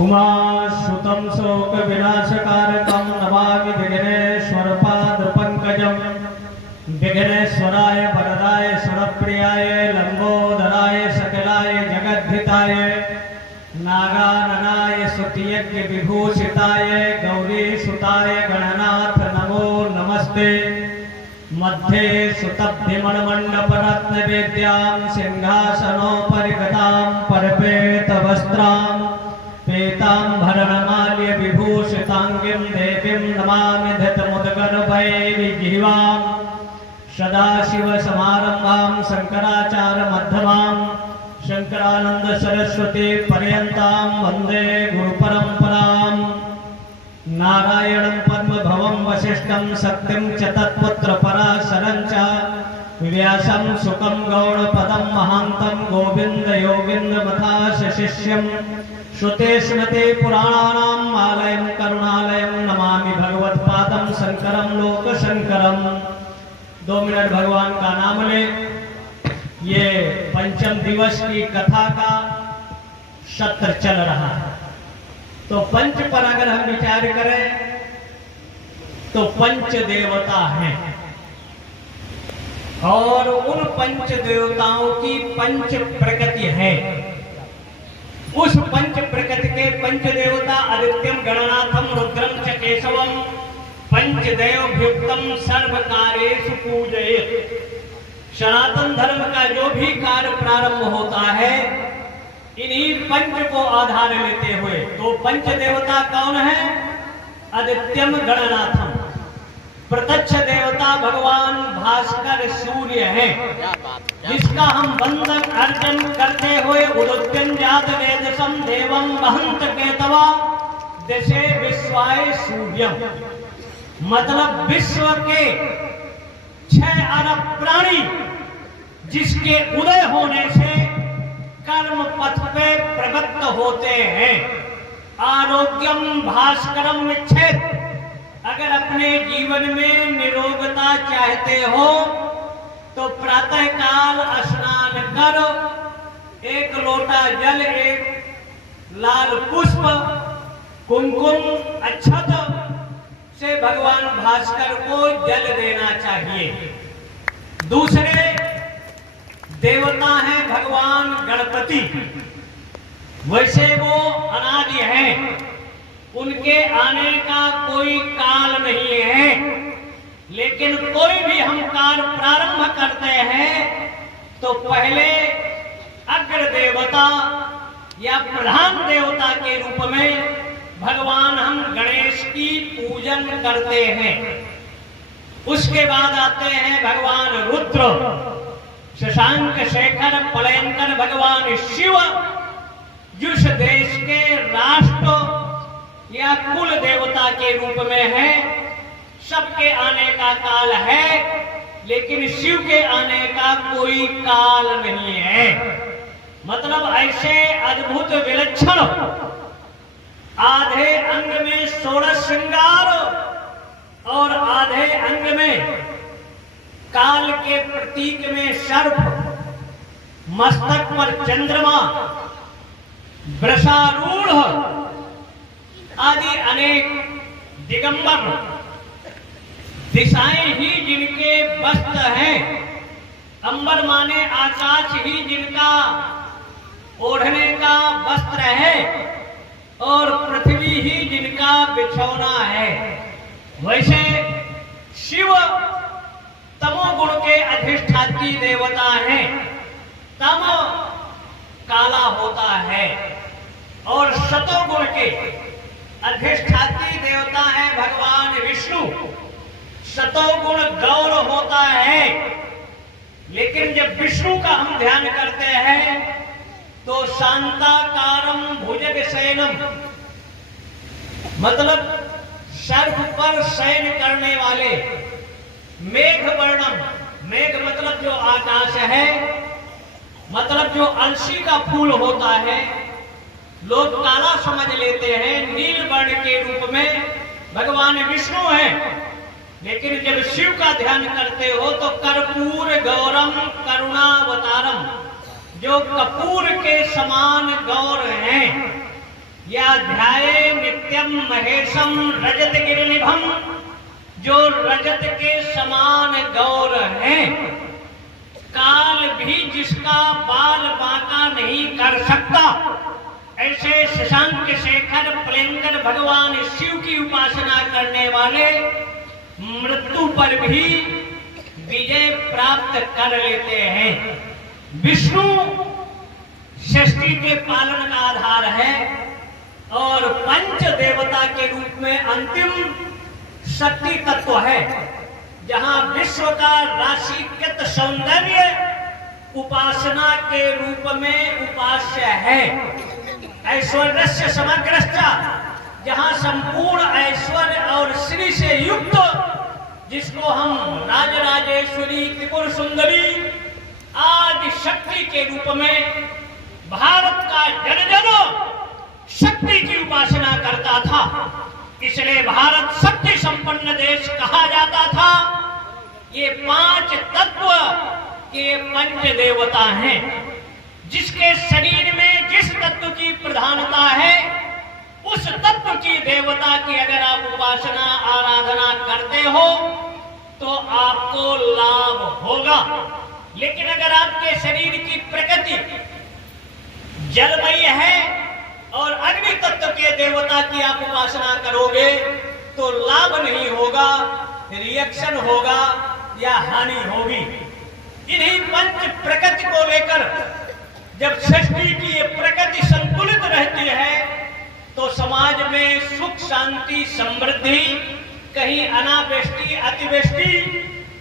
उमासुतं शोकविनाशकारकं नमामि विघ्नेश्वरपादपङ्कजं विघ्नेश्वराय वरदाय सुरप्रियाय लंबोदराय सकलाय जगद्धिताय नागाननाय स्तुतियज्ञ विभूषिताय गौरीसुताय गणनाथ नमो नमस्ते। मध्ये सुतभ्यमणमण्डपरत्नवेद्यां सिंहासनोपरि गतां परपेतवस्त्रां पीताम्बरमाल्य विभूषितांगीं देवीं नमामि धृतमुदगर्भैर्जिह्वां सदाशिवसमारम्भां शंकराचार्यमध्यमां शंकरानंद सरस्वती पर्यन्तां वन्दे गुरुपरम्परां। नारायणं पद्मभवं वसिष्ठं सत्यं च तत्पुत्र पराशरं च व्यासं सुखं गौणपदं महान्तं गोविन्द योगीन्द्रमथाश शिष्यं श्रुते स्मृते पुराणानाम् आलयं करुणालयं नमामि भगवत्पादं शंकरं लोकशंकरम। 2 मिनट भगवान का नाम ले। ये पंचम दिवस की कथा का सत्र चल रहा है। तो पंच पर अगर हम विचार करें तो पंच देवता हैं और उन पंच देवताओं की पंच प्रकृति है। उस पंच प्रकृति के पंच देवता आदित्यम गणनाथम रुद्रम च केशवम पंचदेवभ्युक्तम सर्व कार्येषु पूजयेत्। सनातन धर्म का जो भी कार्य प्रारंभ होता है इन्हीं पंच को आधार लेते हुए। तो पंच देवता कौन है? आदित्यम गणनाथम। प्रत्यक्ष देवता भगवान भास्कर सूर्य है, जिसका हम वंदन अर्चन करते हुए उदुत्यं जात वेदसं देवं वहंत केतवा दशे विश्वाय सूर्यम। मतलब विश्व के 6 अरब प्राणी जिसके उदय होने से कर्म पथ पे प्रवृत्त होते हैं। आरोग्यम भास्करम विच्छेद। अगर अपने जीवन में निरोगता चाहते हो तो प्रातः काल स्नान करो, 1 लोटा जल, 1 लाल पुष्प, कुमकुम अक्षत से भगवान भास्कर को जल देना चाहिए। दूसरे देवता हैं भगवान गणपति। वैसे वो अनादि हैं, उनके आने का कोई काल नहीं है, लेकिन कोई भी हम कार्य प्रारंभ करते हैं तो पहले अग्र देवता या प्रधान देवता के रूप में भगवान हम गणेश की पूजन करते हैं। उसके बाद आते हैं भगवान रुद्र, शशांक शेखर पलयंकर भगवान शिव, जिस देश के राष्ट्र या कुल देवता के रूप में है। सबके आने का काल है, लेकिन शिव के आने का कोई काल नहीं है। मतलब ऐसे अद्भुत विलक्षण आधे अंग में 16 श्रृंगार और आधे अंग में काल के प्रतीक में सर्प, मस्तक पर चंद्रमा, वृषारूढ़ आदि अनेक दिगंबर दिशाएं ही जिनके वस्त्र हैं। अंबर माने आकाश ही जिनका ओढ़ने का वस्त्र है और पृथ्वी ही जिनका बिछौना है। वैसे शिव तमोगुण के अधिष्ठात्री देवता हैं। तम काला होता है और सतोगुण के अधिष्ठात्री देवता है भगवान विष्णु। सतोगुण गौर होता है, लेकिन जब विष्णु का हम ध्यान करते हैं तो शांताकारम भुजगशयनम, मतलब सर्प पर शयन करने वाले, मेघ वर्णम, मेघ मतलब जो आकाश है, मतलब जो अलसी का फूल होता है, लोग काला समझ लेते हैं, नील वर्ण के रूप में भगवान विष्णु हैं। लेकिन जब शिव का ध्यान करते हो तो कर्पूर गौरम करुणावतारम, जो कपूर के समान गौर हैं, या ध्याये नित्यम महेशम रजत गिरिनिभम, जो रजत के समान गौर है, काल भी जिसका बाल बांका नहीं कर सकता, ऐसे शशांक शेखर प्लेंकर भगवान शिव की उपासना करने वाले मृत्यु पर भी विजय प्राप्त कर लेते हैं। विष्णु सृष्टि के पालन का आधार है और पंच देवता के रूप में अंतिम शक्ति तत्व है, जहां विश्व का राशिकृत सौंदर्य उपासना के रूप में उपास्य है। ऐश्वर्य से समग्रश्च, जहां संपूर्ण ऐश्वर्य और श्री से युक्त, जिसको हम राजराजेश्वरी त्रिपुर सुंदरी आदि शक्ति के रूप में भारत का जन जन शक्ति की उपासना करता था, इसलिए भारत शक्ति संपन्न देश कहा जाता था। ये पांच तत्व के पंच देवता हैं, जिसके शरीर में जिस तत्व की प्रधानता है, उस तत्व की देवता की अगर आप उपासना आराधना करते हो तो आपको लाभ होगा। लेकिन अगर आपके शरीर की प्रकृति जलमय है और अग्नि तत्व के देवता की आप उपासना करोगे तो लाभ नहीं होगा, रिएक्शन होगा या हानि होगी। इन्हीं पंच प्रकृति को लेकर जब सृष्टि की ये प्रकृति संतुलित रहती है तो समाज में सुख शांति समृद्धि, कहीं अनावृष्टि अतिवृष्टि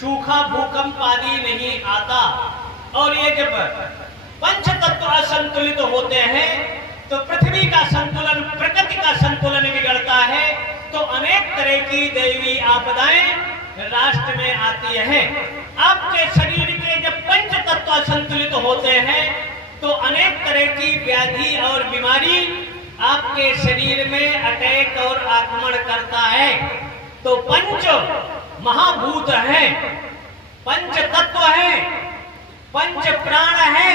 सूखा भूकंप आदि नहीं आता। और ये जब पंच तत्व असंतुलित होते हैं तो पृथ्वी का संतुलन, प्रकृति का संतुलन बिगड़ता है, तो अनेक तरह की दैवी आपदाएं राष्ट्र में आती है। आपके शरीर के जब पंच तत्व असंतुलित होते हैं तो अनेक तरह की व्याधि और बीमारी आपके शरीर में अटैक और आक्रमण करता है। तो पंच महाभूत हैं, पंच तत्व हैं, पंच प्राण हैं।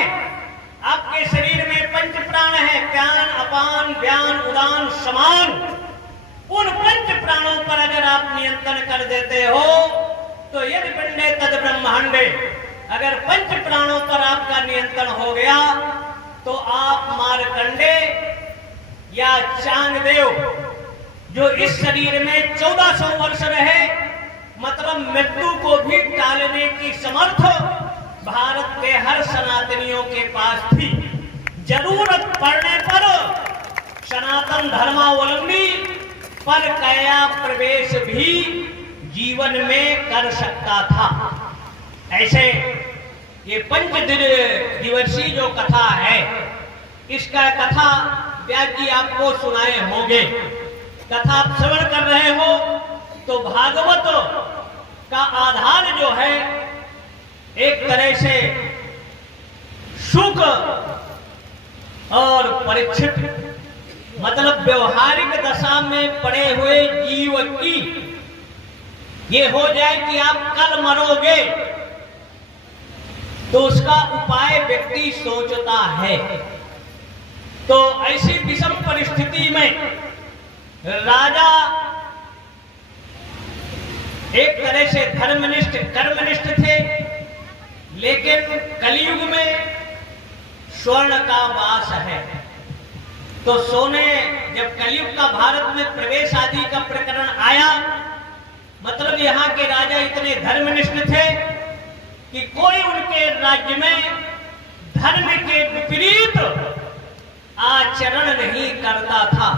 आपके शरीर में पंच प्राण है, प्राण अपान व्यान उदान समान। उन पंच प्राणों पर अगर आप नियंत्रण कर देते हो तो यदि पिंडे तद ब्रह्मांडे, अगर पंच प्राणों पर आपका नियंत्रण हो गया तो आप मार्कंडे या चांगदेव, जो इस शरीर में 1400 वर्ष रहे, मतलब मृत्यु को भी टालने की समर्थ भारत के हर सनातनियों के पास थी। जरूरत पड़ने पर सनातन धर्मावलंबी पर काया प्रवेश भी जीवन में कर सकता था। ऐसे ये पंच दिवसीय जो कथा है, इसका कथा व्यास जी आपको सुनाए होंगे। कथा आप श्रवण कर रहे हो तो भागवत का आधार जो है एक तरह से शुक और परीक्षित, मतलब व्यवहारिक दशा में पड़े हुए जीव की ये हो जाए कि आप कल मरोगे तो उसका उपाय व्यक्ति सोचता है। तो ऐसी विषम परिस्थिति में राजा एक तरह से धर्मनिष्ठ कर्मनिष्ठ थे, लेकिन कलयुग में स्वर्ण का वास है। तो सोने, जब कलयुग का भारत में प्रवेश आदि का प्रकरण आया, मतलब यहाँ के राजा इतने धर्मनिष्ठ थे कि कोई उनके राज्य में धर्म के विपरीत आचरण नहीं करता था,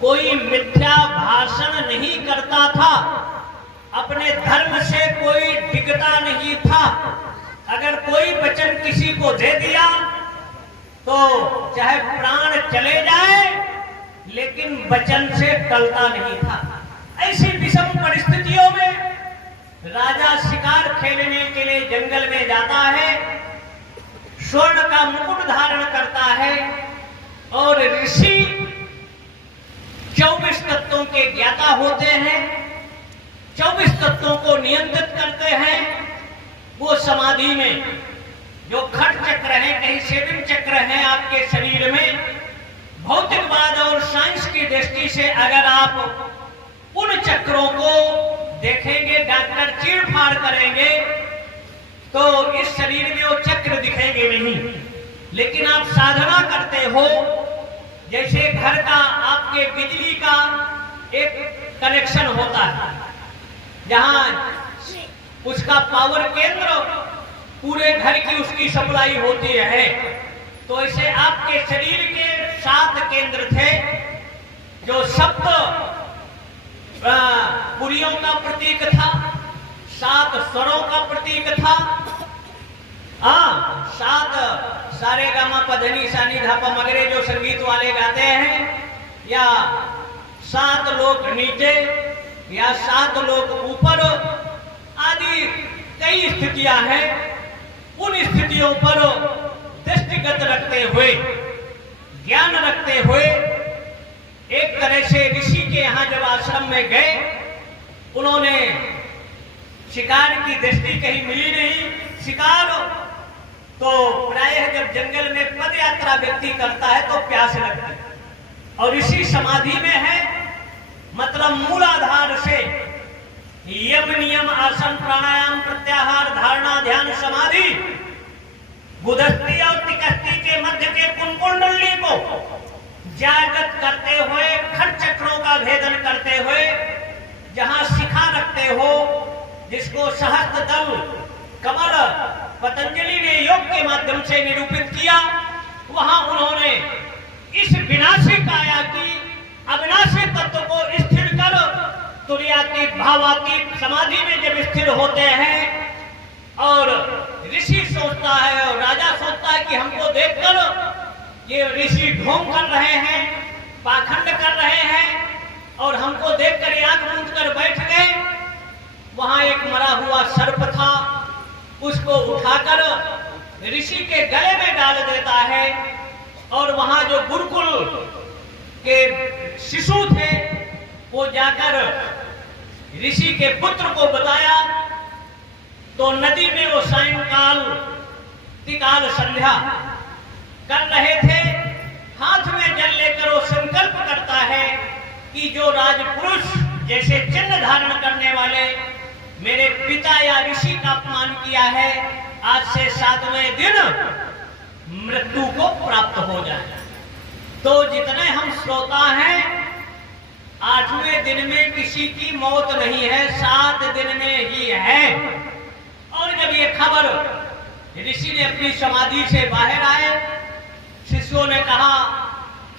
कोई मिथ्या भाषण नहीं करता था, अपने धर्म से कोई डिगता नहीं था। अगर कोई वचन किसी को दे दिया तो चाहे प्राण चले जाए लेकिन वचन से टलता नहीं था। ऐसी विषम परिस्थितियों में राजा शिकार खेलने के लिए जंगल में जाता है, स्वर्ण का मुकुट धारण करता है और ऋषि 24 तत्वों के ज्ञाता होते हैं, 24 तत्वों को नियंत्रित करते हैं। वो समाधि में जो खट चक्र है, कहीं सेविंग चक्र है आपके शरीर में, भौतिकवाद और साइंस की दृष्टि से अगर आप उन चक्रों को देखेंगे, डॉक्टर चीड़-फाड़ करेंगे, तो इस शरीर में वो चक्र दिखेंगे नहीं। लेकिन आप साधना करते हो, जैसे घर का आपके बिजली का एक कनेक्शन होता है, जहां उसका पावर केंद्र पूरे घर की उसकी सप्लाई होती है, तो ऐसे आपके शरीर के 7 केंद्र थे, जो सप्त पुरियों का प्रतीक था, 7 स्वरों का प्रतीक था। 7 सारे गामा पधनी सानी धापा मगरे जो संगीत वाले गाते हैं, या 7 लोग नीचे या 7 लोग ऊपर आदि कई स्थितियां हैं। उन स्थितियों पर दृष्टिगत रखते हुए, ज्ञान रखते हुए, एक तरह से ऋषि के यहाँ जब आश्रम में गए, उन्होंने शिकार की दृष्टि कहीं मिली नहीं। शिकार तो प्रायः जब जंगल में पद यात्रा व्यक्ति करता है तो प्यास लगती है, और ऋषि समाधि में है, मतलब मूलाधार से यम नियम आसन प्राणायाम प्रत्याहार धारणा ध्यान समाधि बुधस्ती और तिकस्ती के मध्य के कुंडली को जागृत करते हुए, खट चक्रों का भेदन करते हुए, जहां शिखा रखते हो, जिसको सहस्त्र दल कमल पतंजलि ने योग के माध्यम से निरूपित किया, वहां उन्होंने इस विनाशी काया की अविनाशी तत्व को स्थिर कर तुर्यातीत भावातीत समाधि में जब स्थिर होते हैं, और ऋषि सोचता है और राजा सोचता है कि हमको देखकर ये ऋषि ढोंग कर रहे हैं, पाखंड कर रहे हैं, और हमको देखकर ये आंख मूंद कर बैठ गए। वहां एक मरा हुआ सर्प था, उसको उठाकर ऋषि के गले में डाल देता है, और वहां जो गुरुकुल के शिशु थे वो जाकर ऋषि के पुत्र को बताया, तो नदी में वो सायंकाल त्रिकाल संध्या कर रहे थे, हाथ में जल लेकर वो संकल्प करता है कि जो राजपुरुष जैसे चिन्ह धारण करने वाले मेरे पिता या ऋषि का अपमान किया है, आज से 7वें दिन मृत्यु को प्राप्त हो जाए। तो जितने हम श्रोता हैं, 8वें दिन में किसी की मौत नहीं है, 7 दिन में ही है। और जब ये खबर ऋषि ने अपनी समाधि से बाहर आए, शिष्यों ने कहा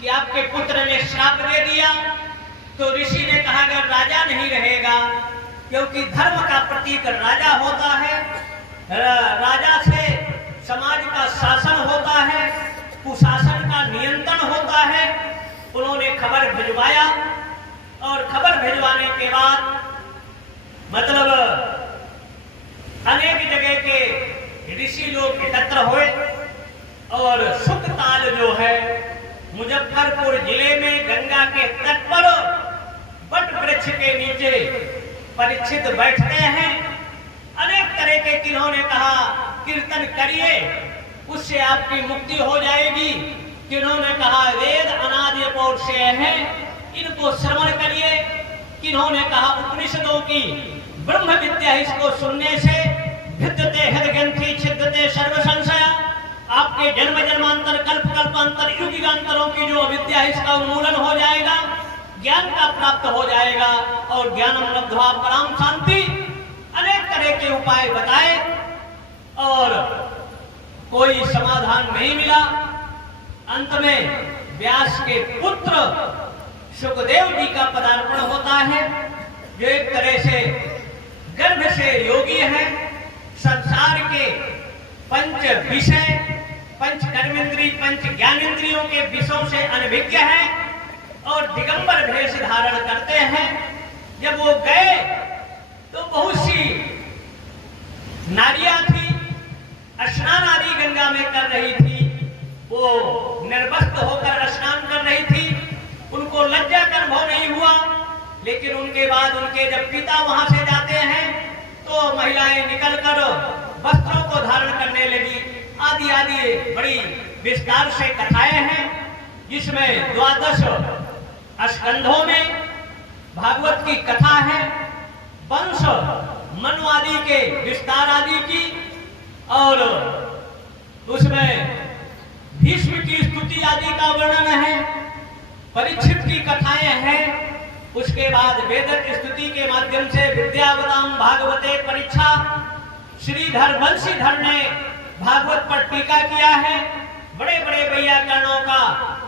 कि आपके पुत्र ने श्राप दे दिया, तो ऋषि ने कहा अगर राजा नहीं रहेगा, क्योंकि धर्म का प्रतीक राजा होता है, राजा से समाज का शासन होता है, कुशासन का नियंत्रण होता है। उन्होंने खबर भिजवाया, और खबर भिजवाने के बाद मतलब अनेक जगह के ऋषि लोग एकत्र हुए, और सुखताल जो है मुजफ्फरपुर जिले में गंगा के तट पर बट वृक्ष के नीचे परीक्षित बैठते हैं। अनेक तरह के किन्होंने कहा कीर्तन करिए, उससे आपकी मुक्ति हो जाएगी, किन्होंने कहा वेद अनादि पौर से हैं, इनको श्रवण करिए, किन्होंने कहा उपनिषदों की ब्रह्म विद्या इसको सुनने से भिद्यते हृदयग्रंथि छिद्यते सर्व संशय, आपके जन्म जन्मांतर कल्प कल्पांतर युगांतरों की जो अविद्या है इसका उन्मूलन हो जाएगा, ज्ञान का प्राप्त हो जाएगा, और ज्ञानम लब्ध्वा पराम शांति। अनेक तरह के उपाय बताए, और कोई समाधान नहीं मिला। अंत में व्यास के पुत्र सुखदेव जी का पदार्पण होता है, जो एक तरह से गर्भ से योगी है, संसार के पंच विषय, पंच कर्मेंद्री, पंच ज्ञानेंद्रियों के विषयों से अनभिज्ञ है, और दिगंबर भेष धारण करते हैं। जब वो गए तो बहुत सी नारियां थी, स्नान आदि गंगा में कर रही थी, वो निर्वस्त्र होकर स्नान कर रही थी, उनको लज्जा का अनुभव नहीं हुआ। लेकिन उनके बाद उनके जब पिता वहां से जाते हैं तो महिलाएं निकलकर वस्त्रों को धारण करने लगी। आदि आदि बड़ी विस्तार से कथाएं हैं। जिसमें 12 स्कंधों में भागवत की कथा है, वंश मनु आदि के विस्तार आदि की, और उसमें भीष्म की स्तुति आदि का वर्णन है, परीक्षित की कथाएं हैं। उसके बाद वेदक स्तुति के माध्यम से विद्यावताम भागवते परीक्षा, श्रीधर बंशीधर ने भागवत पर टीका किया है। बड़े बड़े वैयाकरणों का,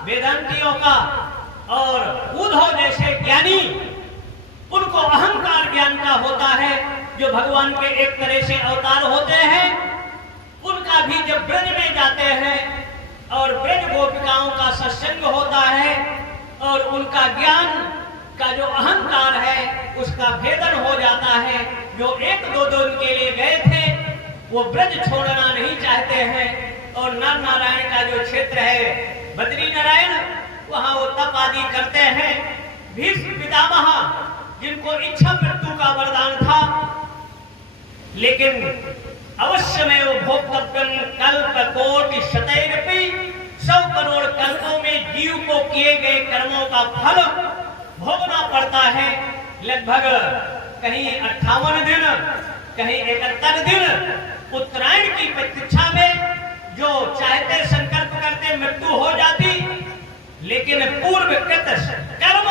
वेदांतियों का और उद्धव जैसे ज्ञानी, उनको अहंकार ज्ञान का होता है, जो भगवान के एक तरह से अवतार होते हैं। उनका भी जब ब्रज में जाते हैं और ब्रज गोपिकाओं का सत्संग होता है और उनका ज्ञान का जो अहंकार है उसका भेदन हो जाता है। जो 1-2 दिन के लिए गए थे वो ब्रज छोड़ना नहीं चाहते हैं, और नर नारायण का जो क्षेत्र है बद्री नारायण, वहां वो तप आदि करते हैं। भीष्म पितामह जिनको इच्छा मृत्यु का वरदान था, लेकिन अवश्य में वो भोक्तव्यम कल्प कोटि शतैरपि, 100 करोड़ कल्पों में जीव को किए गए कर्मों का फल भोगना पड़ता है। लगभग कहीं 58 दिन, कहीं 71 दिन उत्तरायण की प्रतीक्षा में जो चाहते संकल्प करते मृत्यु हो जाती, लेकिन पूर्वकृत कर्म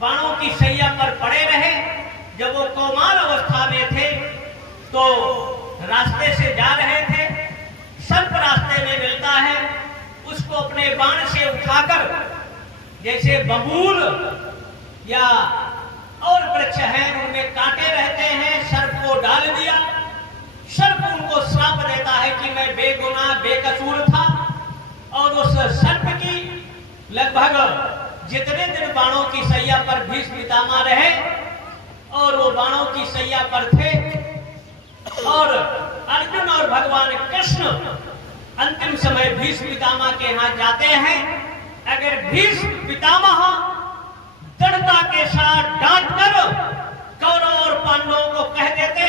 बाणों की सैया पर पड़े रहे। जब वो कौमार अवस्था में थे तो रास्ते से जा रहे थे, सर्प रास्ते में मिलता है, उसको अपने बाण से उठाकर, जैसे बबूल या और वृक्ष हैं उनमें कांटे रहते हैं, सर्प को डाल दिया। सर्प उनको श्राप देता है कि मैं बेगुनाह बेकसूर था, और उस सर्प की लगभग जितने दिन बाणों की सैया पर भीष्म पितामह रहे, और वो बाणों की सैया पर थे, और अर्जुन और भगवान कृष्ण अंतिम समय भीष्म पितामह के यहाँ जाते हैं। अगर भीष्म पितामह दृढ़ता के साथ डांटकर कौरव और पांडवों को कह देते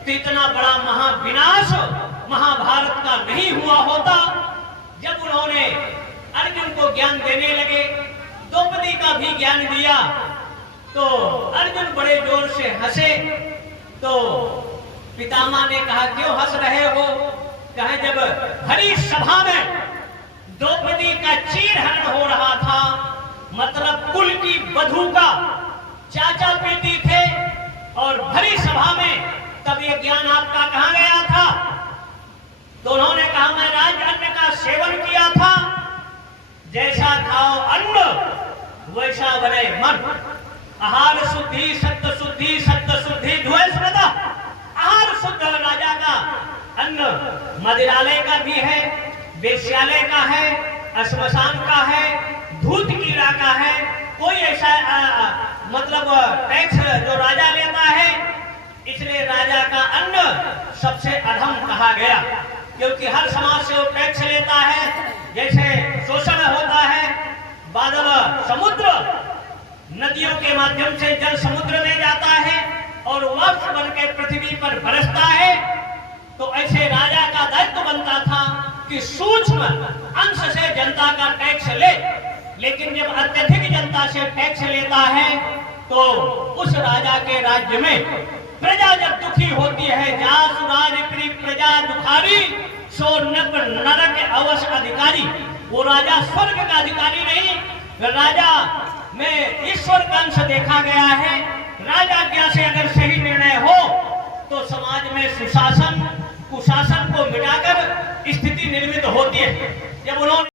तो इतना बड़ा महाविनाश महाभारत का नहीं हुआ होता। जब उन्होंने अर्जुन को ज्ञान देने लगे, द्रौपदी का भी ज्ञान दिया, तो अर्जुन बड़े जोर से हंसे। तो पितामह ने कहा, क्यों हंस रहे हो? कहे, जब भरी सभा में द्रौपदी का चीरहरण हो रहा था, मतलब कुल की वधू का चाचा बेटी थे, और भरी सभा में तब ये ज्ञान आपका कहां गया था? तो उन्होंने कहा, मैं राज अन्न का सेवन किया था, जैसा खाओ अन्न वैसा बने मन। आहार शुद्धि सत्य शुद्धि, सत्य शुद्धि द्वैस्मृता। आहार शुद्ध राजा का अन्न मदिरालय का भी है, वेश्यालय का है, श्मशान का है, धूत कीड़ा का है। कोई ऐसा मतलब टैक्स जो राजा लेता है, इसलिए राजा का अन्न सबसे अधम कहा गया, क्योंकि हर समाज से वो टैक्स लेता है। जैसे शोषण होता है, बादल समुद्र नदियों के माध्यम से जल समुद्र में जाता है और वर्ष बन के पृथ्वी पर बरसता है, तो ऐसे राजा का दायित्व बनता था कि सूक्ष्म अंश से जनता का टैक्स ले। लेकिन जब अत्यधिक जनता से टैक्स लेता है तो उस राजा के राज्य में प्रजा जब दुखी होती है, जासु राज प्रिय प्रजा दुखारी, सो नरक अवश्य अधिकारी। वो राजा स्वर्ग का अधिकारी नहीं, राजा में ईश्वर का अंश देखा गया है। राजाज्ञा से अगर सही निर्णय हो तो समाज में सुशासन कुशासन को मिटाकर स्थिति निर्मित होती है। जब उन्होंने